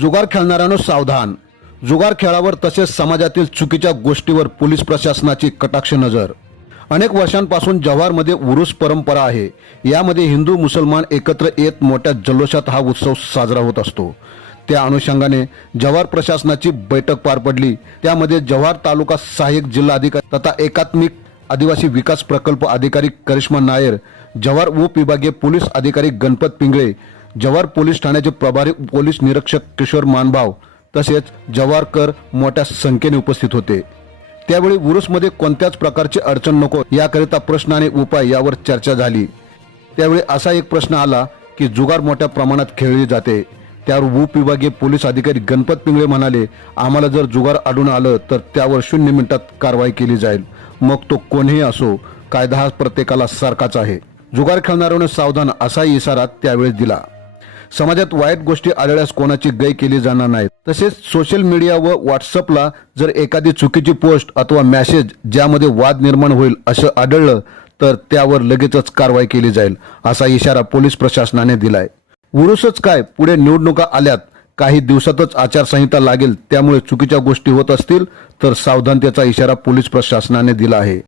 जुगार खेळणाऱ्यानं सावधान. जुगार खेळावर तसेच समाजातील चुकीच्या गोष्टीवर पोलीस प्रशासनाची कटाक्ष नजर. अनेक वर्षांपासून जव्हारमध्ये उरुस परंपरा आहे. यामध्ये हिंदू मुसलमान एकत्र येत मोठ्या जल्लोषात हा उत्सव साजरा होत असतो. त्या अनुषंगाने जव्हार प्रशासनाची बैठक पार पडली. त्यामध्ये जव्हार तालुका सहाय्यक जिल्हाधिकारी तथा एकात्मिक आदिवासी विकास प्रकल्प अधिकारी करिश्मा नायर जव्हार उपविभागीय पोलीस अधिकारी गणपत पिंगळे जव्हार पोलीस ठाण्याचे प्रभारी पोलीस निरीक्षक किशोर मानभाव तसेच जव्हारकर मोठ्या संख्येने उपस्थित होते. त्यावेळी उरुसमध्ये कोणत्याच प्रकारची अडचण नको याकरिता प्रश्न आणि उपाय यावर चर्चा झाली. त्यावेळी असा एक प्रश्न आला की जुगार मोठ्या प्रमाणात खेळली जाते. त्यावर उपविभागीय पोलीस अधिकारी गणपत पिंगळे म्हणाले आम्हाला जर जुगार आढळून आलं तर त्यावर शून्य मिनिटात कारवाई केली जाईल. मग तो कोणीही असो कायदा हा प्रत्येकाला सारखाच आहे. जुगार खेळणाऱ्याने सावधान असाही इशारा त्यावेळी दिला. समाजात वाईट गोष्टी आढळल्यास कोणाची गय केली जाणार नाही. तसेच सोशल मीडिया व व्हॉट्सअपला जर एखादी चुकीची पोस्ट अथवा मेसेज ज्यामध्ये वाद निर्माण होईल असं आढळलं तर त्यावर लगेचच कारवाई केली जाईल असा इशारा पोलीस प्रशासनाने दिलाय. उरुसच काय? पुढे निवडणुका आल्यात. काही दिवसातच आचारसंहिता लागेल त्यामुळे चुकीच्या गोष्टी होत असतील तर सावधानतेचा इशारा पोलीस प्रशासनाने दिला आहे.